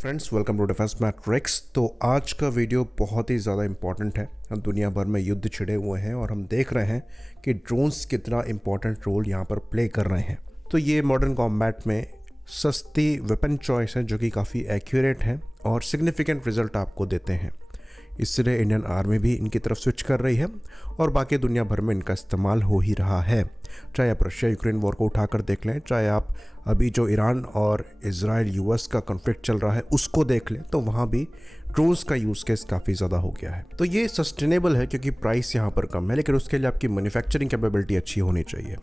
Friends, welcome to Defence Matrix. तो आज का वीडियो बहुत ही ज़्यादा इम्पॉर्टेंट है। दुनिया भर में युद्ध छिड़े हुए हैं और हम देख रहे हैं कि ड्रोन्स कितना इम्पॉर्टेंट रोल यहाँ पर प्ले कर रहे हैं। तो ये मॉडर्न कॉम्बैट में सस्ती वेपन चॉइस है जो कि काफ़ी एक्यूरेट है और सिग्निफिकेंट रिजल्ट आपको देते हैं। इसलिए इंडियन आर्मी भी इनकी तरफ स्विच कर रही है और बाकी दुनिया भर में इनका इस्तेमाल हो ही रहा है। चाहे आप रशिया यूक्रेन वॉर को उठाकर देख लें, चाहे आप अभी जो ईरान और इजराइल यूएस का कॉन्फ्लिक्ट चल रहा है उसको देख लें, तो वहाँ भी ड्रोन्स का यूज़ केस काफ़ी ज़्यादा हो गया है। तो ये सस्टेनेबल है क्योंकि प्राइस यहाँ पर कम है, लेकिन उसके लिए आपकी मैन्युफैक्चरिंग कैपेबिलिटी अच्छी होनी चाहिए।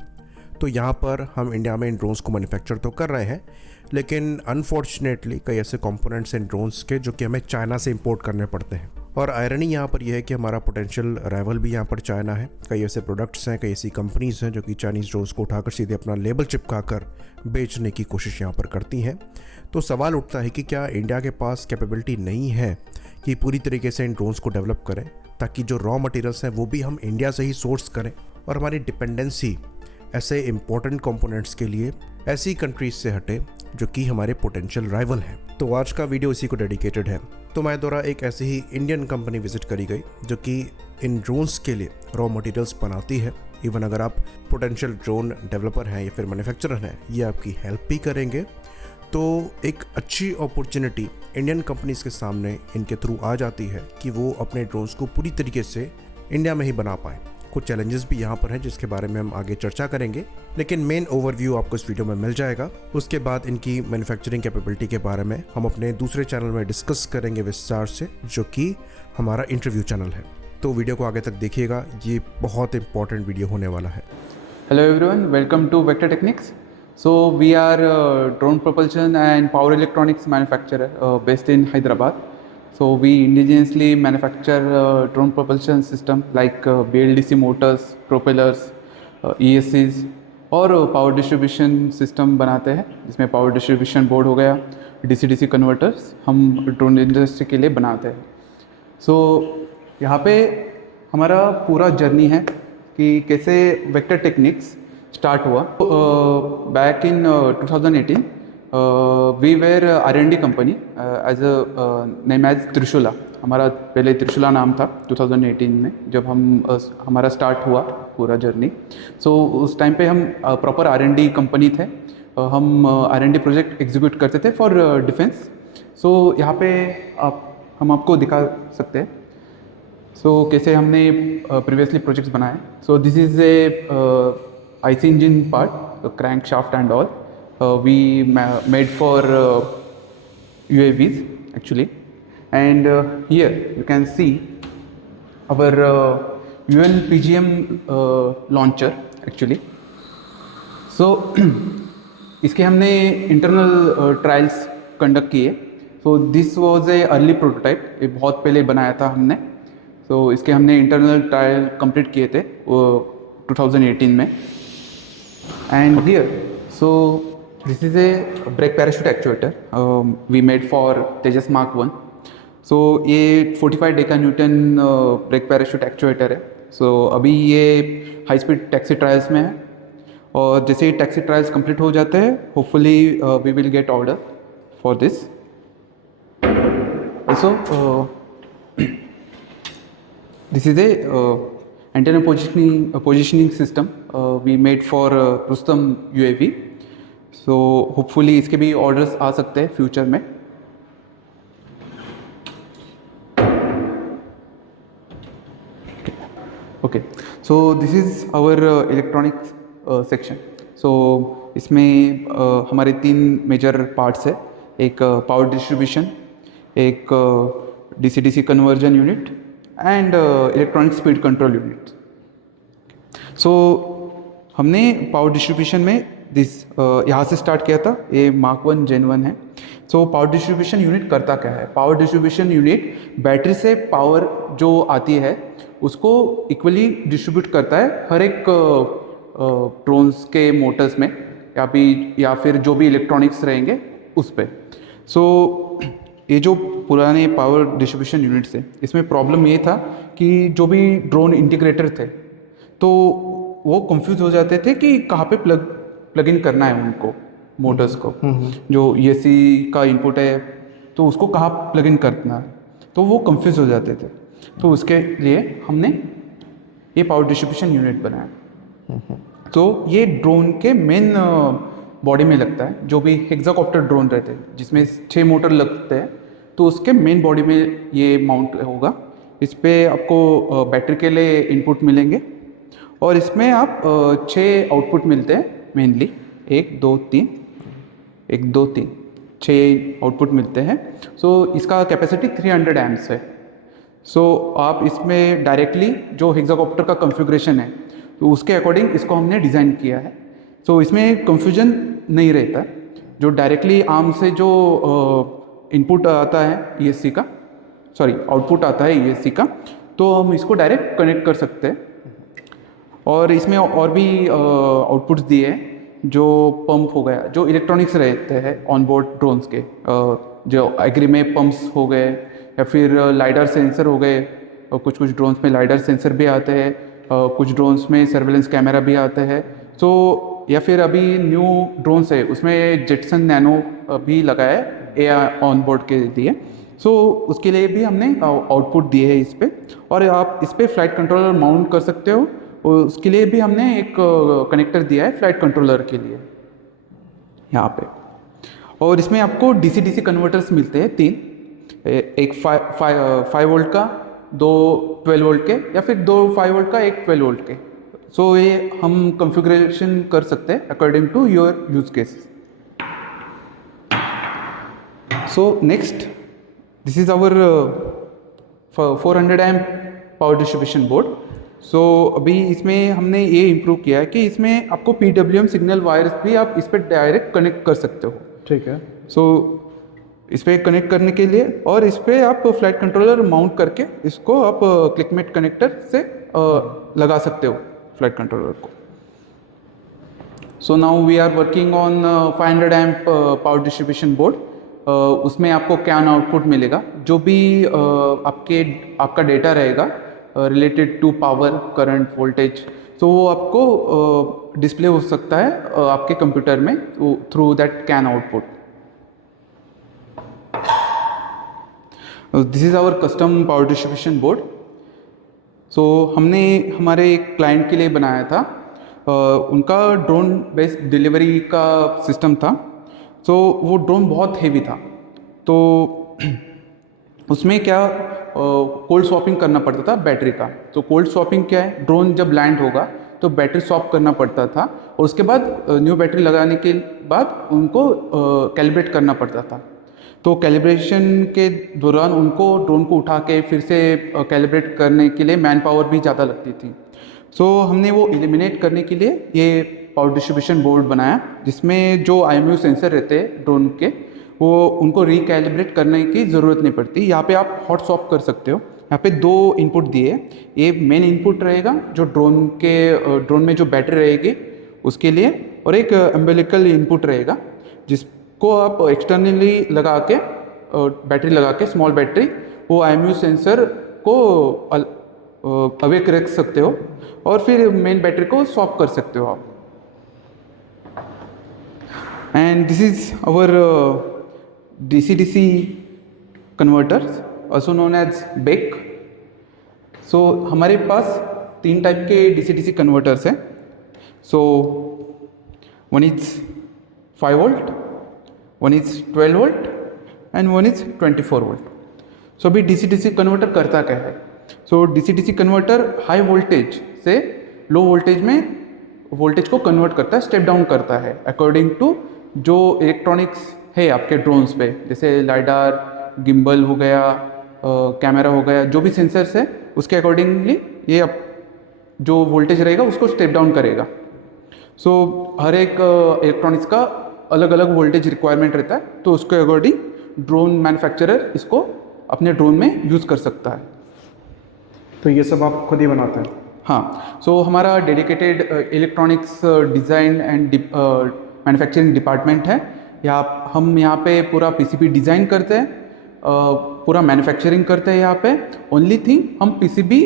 तो यहाँ पर हम इंडिया में इन ड्रोन्स को मैन्युफैक्चर तो कर रहे हैं, लेकिन अनफॉर्चुनेटली कई ऐसे कंपोनेंट्स हैं ड्रोन्स के जो कि हमें चाइना से इंपोर्ट करने पड़ते हैं। और आयरनी यहाँ पर यह है कि हमारा पोटेंशियल राइवल भी यहाँ पर चाइना है। कई ऐसे प्रोडक्ट्स हैं, कई ऐसी कंपनीज़ हैं जो कि चाइनीज़ ड्रोन्स को उठाकर सीधे अपना लेबल चिपका कर बेचने की कोशिश यहाँ पर करती हैं। तो सवाल उठता है कि क्या इंडिया के पास कैपेबिलिटी नहीं है कि पूरी तरीके से इन ड्रोन्स को डेवलप करें, ताकि जो रॉ मटेरियल्स हैं वो भी हम इंडिया से ही सोर्स करें और हमारी डिपेंडेंसी ऐसे इंपॉर्टेंट कंपोनेंट्स के लिए ऐसी कंट्रीज से हटे जो कि हमारे पोटेंशियल राइवल हैं। तो आज का वीडियो इसी को डेडिकेटेड है। तो मैं द्वारा एक ऐसी ही इंडियन कंपनी विजिट करी गई जो कि इन ड्रोन्स के लिए रॉ मटेरियल्स बनाती है। इवन अगर आप पोटेंशियल ड्रोन डेवलपर हैं या फिर मैन्युफैक्चरर हैं, ये आपकी हेल्प भी करेंगे। तो एक अच्छी अपॉर्चुनिटी इंडियन कंपनीज के सामने इनके थ्रू आ जाती है कि वो अपने ड्रोन्स को पूरी तरीके से इंडिया में ही बना पाएँ। कुछ चैलेंजेस भी यहाँ पर हैं जिसके बारे में हम आगे चर्चा करेंगे, लेकिन मेन ओवरव्यू आपको इस वीडियो में मिल जाएगा। उसके बाद इनकी मैन्युफैक्चरिंग कैपेबिलिटी के बारे में हम अपने दूसरे चैनल में डिस्कस करेंगे विस्तार से, जो कि हमारा इंटरव्यू चैनल है। तो वीडियो को आगे तक देखिएगा, ये बहुत इंपॉर्टेंट वीडियो होने वाला है। Hello everyone, welcome to Vector Techniques. So we are drone propulsion and power electronics manufacturer based in Hyderabad. So we indigenously manufacture drone propulsion system like BLDC motors, propellers, ESCs और power distribution system बनाते हैं, जिसमें power distribution board हो गया, DC-DC converters हम drone industry के लिए बनाते हैं। So यहाँ पे हमारा पूरा जर्नी है कि कैसे वेक्टर टेक्निक्स स्टार्ट हुआ। Back in 2018 we were R&D company as name as Trishula. हमारा पहले त्रिशूला नाम था 2018 में, जब हमारा स्टार्ट हुआ पूरा जर्नी। सो उस टाइम पे हम प्रॉपर R&D कंपनी थे। हम R&D प्रोजेक्ट एग्जीक्यूट करते थे फॉर डिफेंस। सो यहाँ पे हम आपको दिखा सकते हैं कैसे हमने प्रीवियसली प्रोजेक्ट्स बनाए। So this is a IC engine part, crankshaft and all we made for UAVs actually, and here you can see our UNPGM launcher actually. So इसके हमने इंटरनल ट्रायल्स कंडक्ट किए। So this was a early prototype, ये बहुत पहले बनाया था हमने। तो इसके हमने इंटरनल ट्रायल कंप्लीट किए थे 2018 में। And here so this is a brake parachute actuator we made for Tejas mark 1। So ये 45 deca newton brake parachute actuator है। सो अभी ये हाई स्पीड टैक्सी ट्रायल्स में है, और जैसे ही टैक्सी ट्रायल्स कंप्लीट हो जाते हैं, hopefully we will get order for this. So this is a antenna positioning system we made for Rustam UAV. so hopefully इसके भी orders आ सकते हैं फ्यूचर में। okay, so this is our electronics section. so इसमें हमारे 3 major parts है। एक power distribution, एक DC-DC conversion unit and electronic speed control unit. So हमने पावर डिस्ट्रीब्यूशन में यहाँ से स्टार्ट किया था। ये मार्क 1 जेन 1 है। सो पावर डिस्ट्रीब्यूशन यूनिट करता क्या है? पावर डिस्ट्रीब्यूशन यूनिट बैटरी से पावर जो आती है उसको इक्वली डिस्ट्रीब्यूट करता है हर एक ड्रोन्स के मोटर्स में, या फिर जो भी इलेक्ट्रॉनिक्स रहेंगे उस पर। सो ये जो पुराने पावर डिस्ट्रीब्यूशन यूनिट्स है, इसमें प्रॉब्लम ये था कि जो भी ड्रोन इंटीग्रेटर थे तो वो कंफ्यूज हो जाते थे कि कहाँ पे प्लग इन करना है उनको, मोटर्स को। जो ESC का इनपुट है तो उसको कहाँ प्लग इन करना है, तो वो कंफ्यूज हो जाते थे। तो उसके लिए हमने ये पावर डिस्ट्रीब्यूशन यूनिट बनाया। तो ये ड्रोन के मेन बॉडी में लगता है, जो भी हेक्साकॉप्टर ड्रोन रहते हैं जिसमें 6 मोटर लगते हैं, तो उसके मेन बॉडी में ये माउंट होगा। इस पे आपको बैटरी के लिए इनपुट मिलेंगे और इसमें आप 6 आउटपुट मिलते हैं मेनली, 1 2 3 1 2 3 6 आउटपुट मिलते हैं। सो इसका कैपेसिटी 300 एम्प्स है। सो आप इसमें डायरेक्टली जो हेक्साकॉप्टर का कॉन्फ़िगरेशन है तो उसके अकॉर्डिंग इसको हमने डिज़ाइन किया है। सो इसमें कंफ्यूजन नहीं रहता, जो डायरेक्टली आर्म से जो इनपुट आता है ESC का, सॉरी आउटपुट आता है ESC का, तो हम इसको डायरेक्ट कनेक्ट कर सकते हैं। और इसमें और भी आउटपुट्स दिए हैं, जो पंप हो गया, जो इलेक्ट्रॉनिक्स रहते हैं ऑन बोर्ड ड्रोन्स के, जो एग्री में पंप्स हो गए या फिर लाइडर सेंसर हो गए, और कुछ कुछ ड्रोन्स में लाइडर सेंसर भी आते हैं, कुछ ड्रोन्स में सर्वेलेंस कैमरा भी आते हैं। सो या फिर अभी न्यू ड्रोन्स है उसमें जेटसन नैनो भी लगाया है AI ऑन बोर्ड के लिए। सो उसके लिए भी हमने आउटपुट दिए है इस पर, और आप इस पर फ्लाइट कंट्रोलर माउंट कर सकते हो, और उसके लिए भी हमने एक कनेक्टर दिया है फ्लाइट कंट्रोलर के लिए यहाँ पे। और इसमें आपको DC-DC कन्वर्टर्स मिलते हैं 3, एक 5 वोल्ट का, 2 12 वोल्ट के, या फिर 2 5 वोल्ट का, एक 12 वोल्ट के। सो ये हम कॉन्फ़िगरेशन कर सकते हैं according to your use case. So next, this is our 400 amp power distribution board. So अभी इसमें हमने ये इम्प्रूव किया है कि इसमें आपको PWM सिग्नल वायर्स भी आप इस पर डायरेक्ट कनेक्ट कर सकते हो। ठीक है। सो इस पर कनेक्ट करने के लिए, और इस पर आप फ्लाइट कंट्रोलर माउंट करके इसको आप क्लिकमेट कनेक्टर से लगा सकते हो फ्लाइट कंट्रोलर को। So now we are working on 500 amp power distribution board. उसमें आपको कैन आउटपुट मिलेगा, जो भी आपका डेटा रहेगा related to power, current, voltage, तो वो आपको डिस्प्ले हो सकता है आपके कंप्यूटर में through that can output. This is our custom power distribution board. So हमने हमारे एक क्लाइंट के लिए बनाया था, उनका ड्रोन बेस्ड डिलीवरी का सिस्टम था। सो वो ड्रोन बहुत हेवी था, तो उसमें क्या कोल्ड स्वैपिंग करना पड़ता था बैटरी का। तो कोल्ड स्वैपिंग क्या है, ड्रोन जब लैंड होगा तो बैटरी स्वैप करना पड़ता था, और उसके बाद न्यू बैटरी लगाने के बाद उनको कैलिब्रेट करना पड़ता था। तो कैलिब्रेशन के दौरान उनको ड्रोन को उठा के फिर से कैलिब्रेट करने के लिए मैन पावर भी ज़्यादा लगती थी। सो हमने वो एलिमिनेट करने के लिए ये पावर डिस्ट्रीब्यूशन बोर्ड बनाया, जिसमें जो IMU सेंसर रहते हैं ड्रोन के, वो उनको रिकैलिब्रेट करने की ज़रूरत नहीं पड़ती। यहाँ पे आप हॉट स्वैप कर सकते हो। यहाँ पे 2 इनपुट दिए, ये मेन इनपुट रहेगा जो ड्रोन में जो बैटरी रहेगी उसके लिए, और एक एम्बेलिकल इनपुट रहेगा जिसको आप एक्सटर्नली लगा के, बैटरी लगा के, स्मॉल बैटरी, वो IMU सेंसर को अवेक रख सकते हो, और फिर मेन बैटरी को स्वैप कर सकते हो आप। And this is our DC-DC converters, also known as BEC। So हमारे पास 3 टाइप के DC-DC कन्वर्टर्स हैं। So one is 5 volt, one is 12 volt, and one is 24 volt. So अभी DC-DC कन्वर्टर करता क्या है? सो DC-DC कन्वर्टर हाई वोल्टेज से low voltage में वोल्टेज को कन्वर्ट करता है, स्टेप डाउन करता है अकॉर्डिंग टू जो इलेक्ट्रॉनिक्स है आपके ड्रोन्स पे, जैसे लाइडार, गिम्बल हो गया, कैमरा हो गया, जो भी सेंसर्स है उसके अकॉर्डिंगली ये अब जो वोल्टेज रहेगा उसको स्टेप डाउन करेगा। सो हर एक इलेक्ट्रॉनिक्स का अलग अलग वोल्टेज रिक्वायरमेंट रहता है, तो उसके अकॉर्डिंग ड्रोन मैन्युफैक्चरर इसको अपने ड्रोन में यूज़ कर सकता है। तो ये सब आप खुद ही बनाते हैं? हाँ। सो हमारा dedicated electronics design and manufacturing department है। हम यहाँ पे पूरा PCB डिज़ाइन करते हैं, पूरा मैन्युफैक्चरिंग करते हैं। यहाँ पे ओनली थिंग हम PCB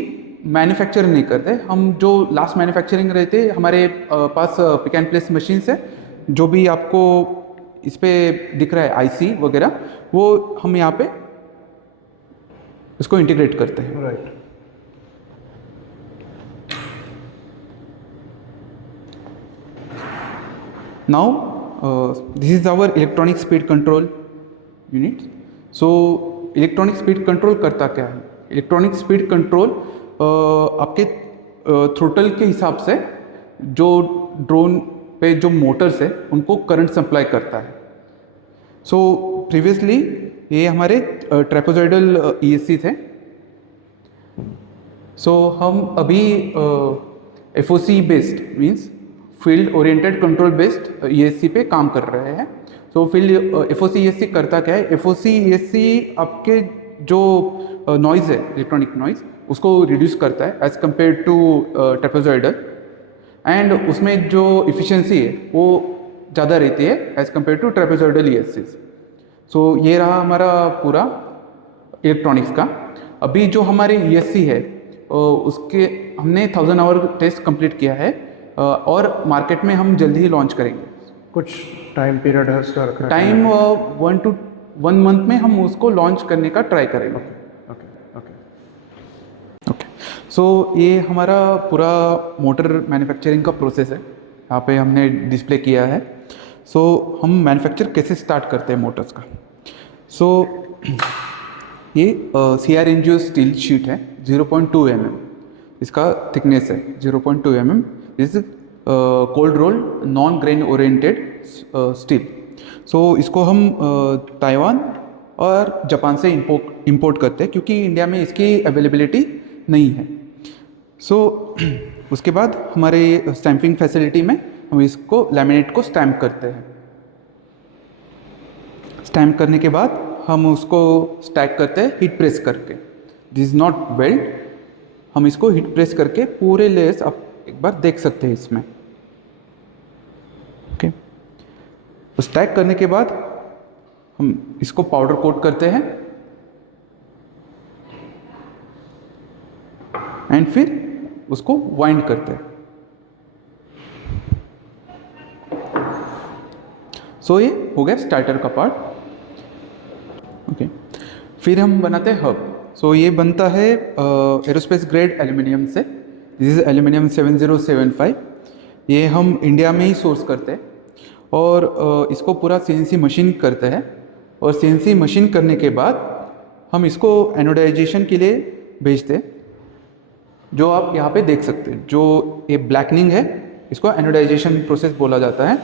मैन्युफैक्चर नहीं करते, हम जो लास्ट मैन्युफैक्चरिंग रहते हैं हमारे पास पिक एंड प्लेस मशीन्स है, जो भी आपको इस पे दिख रहा है आईसी वगैरह, वो हम यहाँ पे इसको इंटीग्रेट करते हैं। Right. Now this is our electronic speed control unit. So electronic speed control करता क्या है? इलेक्ट्रॉनिक स्पीड कंट्रोल आपके थ्रोटल के हिसाब से जो ड्रोन पे जो मोटर्स है उनको करंट सप्लाई करता है। सो प्रीवियसली ये हमारे ट्रेपेजॉइडल ईएससी थे। सो हम अभी FOC based means field oriented control based ESC पे काम कर रहे हैं। सो फील्ड एफओसी ईएससी करता क्या है? एफओसी ईएससी आपके जो नॉइज़ है, इलेक्ट्रॉनिक नॉइज़, उसको रिड्यूस करता है as compare to trapezoidal, and उसमें जो इफिशिएंसी है वो ज़्यादा रहती है as compare to trapezoidal ESC. So ये रहा हमारा पूरा इलेक्ट्रॉनिक्स का। अभी जो हमारे ईएससी है उसके हमने 1000 आवर टेस्ट कंप्लीट किया है और मार्केट में हम जल्दी ही लॉन्च करेंगे। कुछ टाइम पीरियड है उसका रखा? टाइम 1 मंथ में हम उसको लॉन्च करने का ट्राई करेंगे। Okay okay. ओके, सो ये हमारा पूरा मोटर मैन्युफैक्चरिंग का प्रोसेस है, यहाँ पे हमने डिस्प्ले किया है। सो हम मैन्युफैक्चर कैसे स्टार्ट करते हैं मोटर्स का। सो ये CRNGO स्टील शीट है 0.2 mm, इसका थिकनेस है 0.2 mm। This is cold roll non grain oriented steel. So इसको हम ताइवान और जापान से इंपोर्ट करते हैं क्योंकि इंडिया में इसकी अवेलेबिलिटी नहीं है। सो उसके बाद हमारे स्टैंपिंग फैसिलिटी में हम इसको लैमिनेट को स्टैम्प करते हैं। स्टैम्प करने के बाद हम उसको स्टैक करते हैं हीट प्रेस करके। दिस इज नॉट वेल्ड, हम इसको हीट प्रेस करके पूरे लेयर्स आप एक बार देख सकते हैं इसमें। ओके, तो स्टैक करने के बाद हम इसको पाउडर कोट करते हैं एंड फिर उसको वाइंड करते हैं। सो ये हो गया स्टार्टर का पार्ट। ओके, फिर हम बनाते हैं हब। सो ये बनता है एरोस्पेस ग्रेड एल्यूमिनियम से। This is aluminium 7075। ये हम इंडिया में ही सोर्स करते हैं और इसको पूरा CNC मशीन करते हैं, और CNC मशीन करने के बाद हम इसको एनोडाइजेशन के लिए भेजते हैं, जो आप यहाँ पे देख सकते हैं। जो ये ब्लैकनिंग है इसको एनोडाइजेशन प्रोसेस बोला जाता है।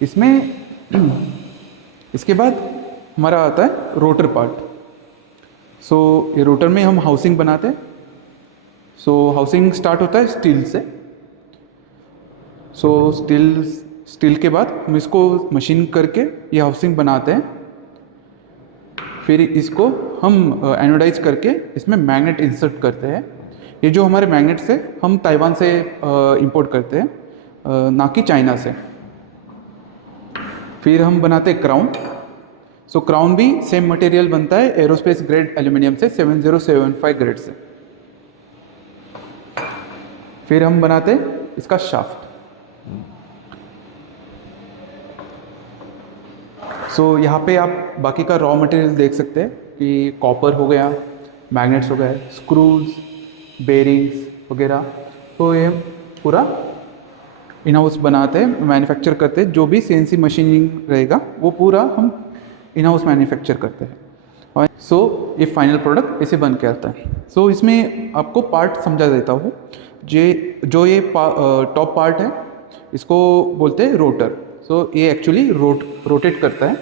इसमें इसके बाद हमारा आता है रोटर पार्ट। सो ये रोटर में हम हाउसिंग बनाते हैं। सो हाउसिंग स्टार्ट होता है स्टील से। सो स्टील के बाद हम इसको मशीन करके ये हाउसिंग बनाते हैं। फिर इसको हम एनोडाइज करके इसमें मैग्नेट इंसर्ट करते हैं। ये जो हमारे मैग्नेट्स है हम ताइवान से इंपोर्ट करते हैं, ना कि चाइना से। फिर हम बनाते हैं क्राउन। सो क्राउन भी सेम मटेरियल बनता है एरोस्पेस ग्रेड एल्यूमिनियम से 7075 ग्रेड से। फिर हम बनाते हैं इसका शाफ्ट। सो यहाँ पे आप बाकी का रॉ मटेरियल देख सकते हैं कि कॉपर हो गया, मैग्नेट्स हो गए, स्क्रूज, बेरिंग्स वगैरह। तो ये पूरा इन हाउस बनाते हैं, मैन्युफैक्चर करते हैं। जो भी CNC मशीनिंग रहेगा वो पूरा हम इन हाउस मैन्युफैक्चर करते हैं। और सो ये फाइनल प्रोडक्ट ऐसे बन के आता है। सो इसमें आपको पार्ट समझा देता हूँ। जो ये टॉप पार्ट है इसको बोलते हैं रोटर। सो ये एक्चुअली रोटेट करता है,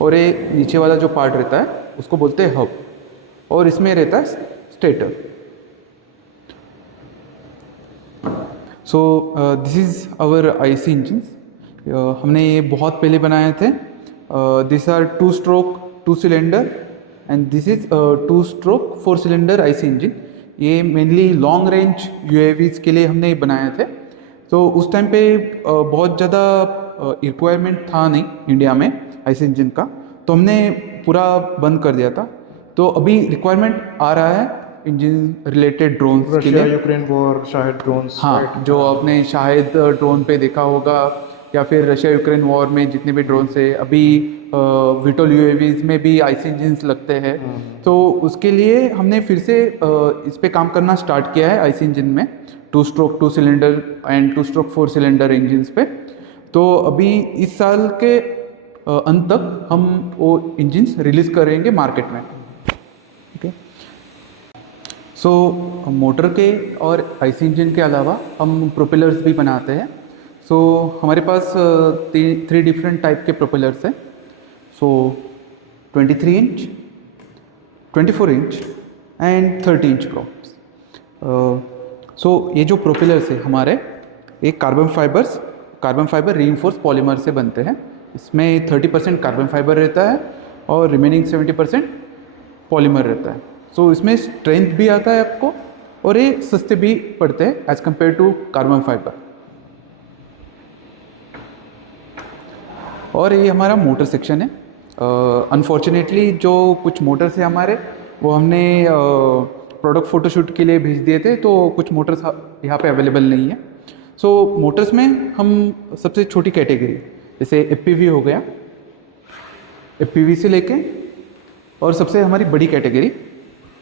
और ये नीचे वाला जो पार्ट रहता है उसको बोलते हैं हब, और इसमें रहता है stator. So this is our IC engine. हमने ये बहुत पहले बनाए थे। This are 2 stroke 2 cylinder and this is 2 stroke 4 cylinder IC engine. ये मेनली लॉन्ग रेंज UAVs के लिए हमने बनाए थे। तो उस टाइम पे बहुत ज़्यादा रिक्वायरमेंट था नहीं इंडिया में IC इंजन का, तो हमने पूरा बंद कर दिया था। तो अभी रिक्वायरमेंट आ रहा है इंजन रिलेटेड ड्रोन्स के लिए। रशिया यूक्रेन वॉर, शायद ड्रोन्स। हाँ, जो आपने शायद ड्रोन पे देखा होगा, या फिर रशिया यूक्रेन वॉर में जितने भी ड्रोन्स है, अभी विटोल यूएवीज में भी आईसी इंजन्स लगते हैं, तो उसके लिए हमने फिर से इस पे काम करना स्टार्ट किया है आईसी इंजन में, 2 stroke 2 cylinder and 2 stroke 4 cylinder engines पे। तो अभी इस साल के अंत तक हम वो इंजन्स रिलीज करेंगे मार्केट में। ओके, सो मोटर के और आईसी इंजन के अलावा हम प्रोपेलर्स भी बनाते हैं। सो हमारे पास 3 डिफरेंट टाइप के प्रोपेलर्स हैं। So 23 inch, 24 inch and 30 inch props. So ये जो प्रोपेलर्स है हमारे, एक कार्बन फाइबर रीइंफोर्स पॉलीमर से बनते हैं। इसमें 30% कार्बन फाइबर रहता है और रिमेनिंग 70% पॉलीमर रहता है। सो इसमें स्ट्रेंथ भी आता है आपको, और ये सस्ते भी पड़ते हैं as compare to carbon fibre. और ये हमारा मोटर सेक्शन है। अनफॉर्चुनेटली जो कुछ मोटर्स है हमारे, वो हमने प्रोडक्ट फोटोशूट के लिए भेज दिए थे, तो कुछ मोटर्स यहाँ पे अवेलेबल नहीं है। सो मोटर्स में हम सबसे छोटी कैटेगरी जैसे एफपीवी हो गया, एफपीवी से लेके और सबसे हमारी बड़ी कैटेगरी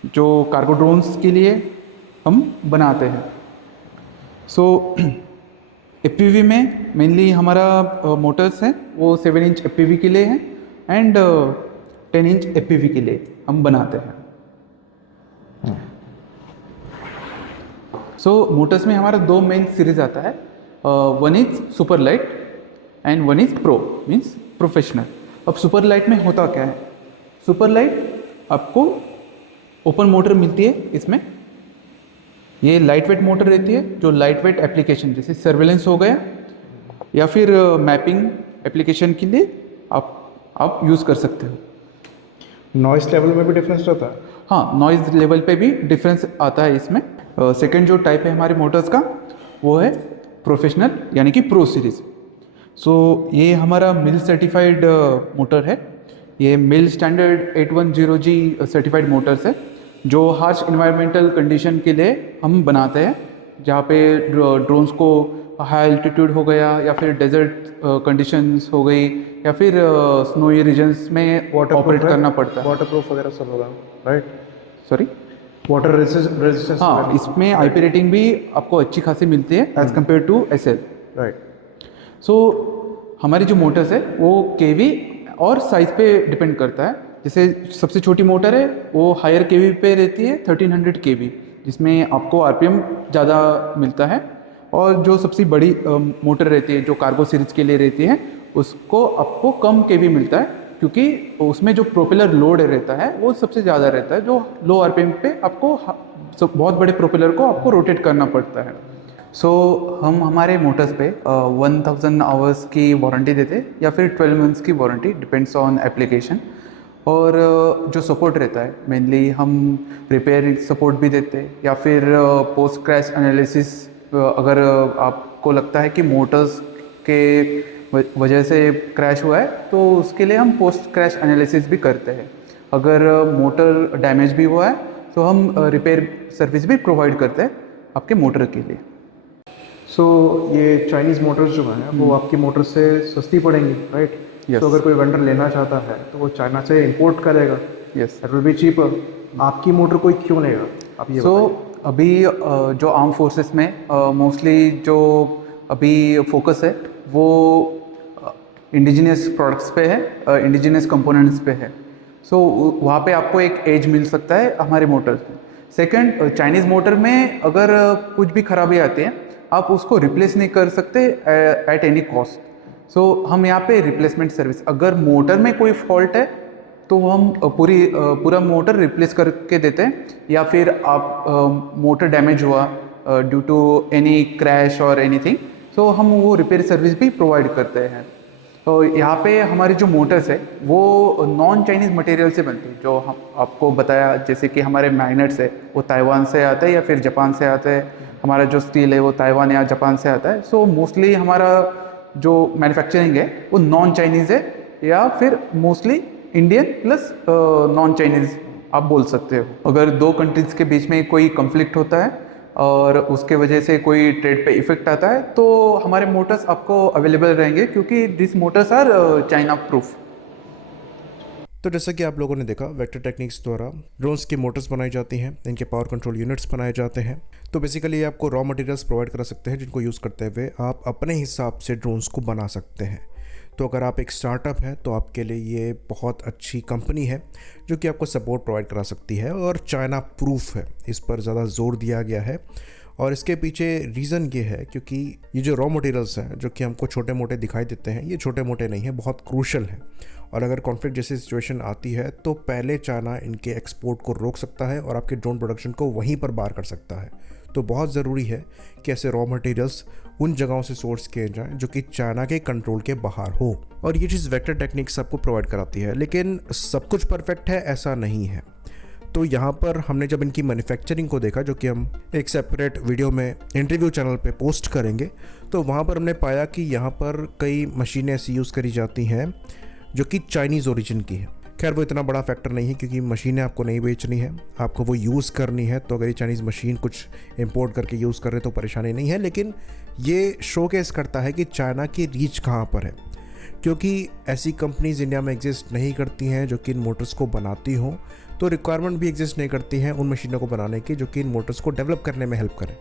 जो कार्गो ड्रोन्स के लिए हम बनाते हैं। सो एफपीवी में मेनली हमारा मोटर्स हैं वो 7 इंच एफपीवी के लिए हैं एंड 10 इंच एफपीवी के लिए हम बनाते हैं। सो मोटर्स में हमारा 2 मेन सीरीज आता है, one is super light and one is pro, means professional. अब सुपर लाइट में होता क्या है, सुपर लाइट आपको ओपन मोटर मिलती है। इसमें ये लाइट वेट मोटर रहती है, जो लाइट वेट एप्लीकेशन जैसे सर्वेलेंस हो गया या फिर मैपिंग एप्लीकेशन के लिए आप यूज़ कर सकते हो। नॉइस लेवल में भी डिफरेंस रहता है? हाँ, नॉइज़ लेवल पे भी डिफरेंस आता है इसमें। सेकंड जो टाइप है हमारे मोटर्स का, वो है प्रोफेशनल यानी कि प्रो सीरीज़। सो ये हमारा मिल सर्टिफाइड मोटर है। ये मिल स्टैंडर्ड 810G सर्टिफाइड मोटर्स है, जो हार्श इन्वायरमेंटल कंडीशन के लिए हम बनाते हैं, जहाँ पे ड्रोन्स को हाई एल्टीट्यूड हो गया या फिर डेजर्ट कंडीशंस हो गई या फिर स्नोई रीजन्स में ऑपरेट करना पड़ता है। वाटरप्रूफ वगैरह सब होगा, राइट? Sorry, water resistance. हाँ, इसमें आईपी रेटिंग भी आपको अच्छी खासी मिलती है as compare to SL, right? So हमारी जो मोटर्स है वो केवी और साइज पे डिपेंड करता है। जैसे सबसे छोटी मोटर है वो हायर केवी पे रहती है 1300 केवी, जिसमें आपको आरपीएम ज़्यादा मिलता है। और जो सबसे बड़ी मोटर रहती है जो कार्गो सीरीज के लिए रहती है, उसको आपको कम केवी मिलता है, क्योंकि उसमें जो प्रोपेलर लोड रहता है वो सबसे ज़्यादा रहता है, जो लो आरपीएम पे आपको बहुत बड़े प्रोपेलर को आपको रोटेट करना पड़ता है। सो हम हमारे मोटर्स पे 1000 आवर्स की वारंटी देते हैं या फिर 12 मंथ्स की वारंटी, डिपेंड्स ऑन एप्लीकेशन। और जो सपोर्ट रहता है मेनली हम रिपेयर सपोर्ट भी देते हैं, या फिर पोस्ट क्रैश एनालिसिस। अगर आपको लगता है कि मोटर्स के वजह से क्रैश हुआ है तो उसके लिए हम पोस्ट क्रैश एनालिसिस भी करते हैं। अगर मोटर डैमेज भी हुआ है तो हम रिपेयर सर्विस भी प्रोवाइड करते हैं आपके मोटर के लिए। सो ये चाइनीज़ मोटर्स जो हैं वो आपकी मोटर से सस्ती पड़ेंगी, राइट? Yes. तो अगर कोई वेंडर लेना चाहता है तो वो चाइना से इंपोर्ट करेगा। Yes, that will be cheaper. आपकी मोटर कोई क्यों लेगा, आप ये सो अभी जो आर्म फोर्सेस में मोस्टली जो अभी फोकस है वो इंडिजिनियस प्रोडक्ट्स पे है, इंडिजिनियस कंपोनेंट्स पे है। सो वहाँ पे आपको एक एज मिल सकता है हमारे मोटर्स में। सेकंड, चाइनीज़ मोटर में अगर कुछ भी खराबी आती है आप उसको रिप्लेस नहीं कर सकते एट एनी कॉस्ट। सो हम यहाँ पे रिप्लेसमेंट सर्विस, अगर मोटर में कोई फॉल्ट है तो हम पूरा मोटर रिप्लेस करके देते हैं, या फिर आप मोटर डैमेज हुआ ड्यू टू एनी क्रैश और एनीथिंग, सो हम वो रिपेयर सर्विस भी प्रोवाइड करते हैं। तो यहाँ पे हमारी जो मोटर्स है वो नॉन चाइनीज़ मटेरियल से बनती है, जो हम आपको बताया, जैसे कि हमारे मैग्नेट्स है वो ताइवान से आते हैं या फिर जापान से आते हैं। हमारा जो स्टील है वो ताइवान या जापान से आता है। सो मोस्टली हमारा जो मैन्युफैक्चरिंग है वो नॉन चाइनीज़ है, या फिर mostly Indian plus non Chinese आप बोल सकते हो। अगर 2 कंट्रीज़ के बीच में कोई कॉन्फ्लिक्ट होता है और उसके वजह से कोई ट्रेड पे इफेक्ट आता है तो हमारे मोटर्स आपको अवेलेबल रहेंगे, क्योंकि this motors are China proof. तो जैसा कि आप लोगों ने देखा, वेक्टर टेक्निक्स द्वारा ड्रोन्स की मोटर्स बनाई जाती हैं, इनके पावर कंट्रोल यूनिट्स बनाए जाते हैं। तो बेसिकली ये आपको रॉ मटेरियल्स प्रोवाइड करा सकते हैं जिनको यूज़ करते हुए आप अपने हिसाब से ड्रोन्स को बना सकते हैं। तो अगर आप एक स्टार्टअप हैं तो आपके लिए ये बहुत अच्छी कंपनी है जो कि आपको सपोर्ट प्रोवाइड करा सकती है और चाइना प्रूफ है, इस पर ज़्यादा जोर दिया गया है। और इसके पीछे रीज़न ये है क्योंकि ये जो रॉ मटेरियल्स हैं जो कि हमको छोटे मोटे दिखाई देते हैं, ये छोटे मोटे नहीं हैं, बहुत क्रूशल हैं। और अगर कॉन्फ्लिक्ट जैसी सिचुएशन आती है तो पहले चाइना इनके एक्सपोर्ट को रोक सकता है और आपके ड्रोन प्रोडक्शन को वहीं पर बाहर कर सकता है। तो बहुत ज़रूरी है कि ऐसे रॉ मटेरियल्स उन जगहों से सोर्स किए जाएं जो कि चाइना के कंट्रोल के बाहर हो। और ये चीज़ वेक्टर टेक्निक्स आपको प्रोवाइड कराती है, लेकिन सब कुछ परफेक्ट है ऐसा नहीं है। तो यहाँ पर हमने जब इनकी मैन्युफैक्चरिंग को देखा, जो कि हम एक सेपरेट वीडियो में इंटरव्यू चैनल पे पोस्ट करेंगे, तो वहाँ पर हमने पाया कि यहाँ पर कई मशीनें ऐसी यूज़ करी जाती हैं जो कि चाइनीज़ ओरिजिन की है। खैर वो इतना बड़ा फैक्टर नहीं है क्योंकि मशीनें आपको नहीं बेचनी है, आपको वो यूज़ करनी है। तो अगर ये चाइनीज़ मशीन कुछ इंपोर्ट करके यूज़ कर रहे हैं तो परेशानी नहीं है, लेकिन ये शोकेस करता है कि चाइना की रीच कहाँ पर है, क्योंकि ऐसी कंपनीज़ इंडिया में एग्जिस्ट नहीं करती हैं जो कि इन मोटर्स को बनाती हों। तो रिक्वायरमेंट भी एग्जिस्ट नहीं करती हैं उन मशीनों को बनाने की जो कि इन मोटर्स को डेवलप करने में हेल्प करें,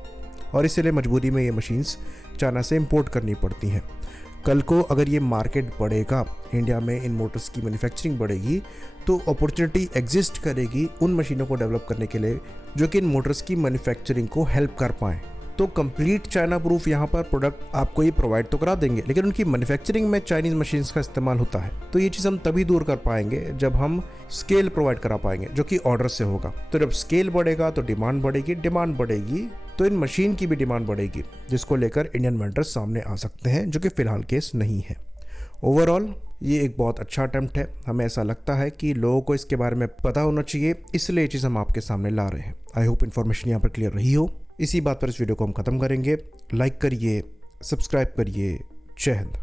और इसलिए मजबूरी में ये मशीन्स चाइना से इंपोर्ट करनी पड़ती हैं। कल को अगर ये मार्केट बढ़ेगा, इंडिया में इन मोटर्स की मैन्युफैक्चरिंग बढ़ेगी, तो अपॉर्चुनिटी एग्जिस्ट करेगी उन मशीनों को डेवलप करने के लिए जो कि इन मोटर्स की मैन्युफैक्चरिंग को हेल्प कर पाएँ। तो कंप्लीट चाइना प्रूफ यहाँ पर प्रोडक्ट आपको ये प्रोवाइड तो करा देंगे, लेकिन उनकी मैन्युफैक्चरिंग में चाइनीज़ मशीन्स का इस्तेमाल होता है। तो ये चीज़ हम तभी दूर कर पाएंगे जब हम स्केल प्रोवाइड करा पाएंगे जो कि ऑर्डर से होगा। तो जब स्केल बढ़ेगा तो डिमांड बढ़ेगी, डिमांड बढ़ेगी तो इन मशीन की भी डिमांड बढ़ेगी, जिसको लेकर इंडियन वेंडर्स सामने आ सकते हैं, जो कि फ़िलहाल केस नहीं है। ओवरऑल ये एक बहुत अच्छा अटेम्प्ट है। हमें ऐसा लगता है कि लोगों को इसके बारे में पता होना चाहिए, इसलिए ये चीज़ हम आपके सामने ला रहे हैं। आई होप इन्फॉर्मेशन यहाँ पर क्लियर रही हो। इसी बात पर इस वीडियो को हम ख़त्म करेंगे। लाइक करिए, सब्सक्राइब करिए। जय हिंद।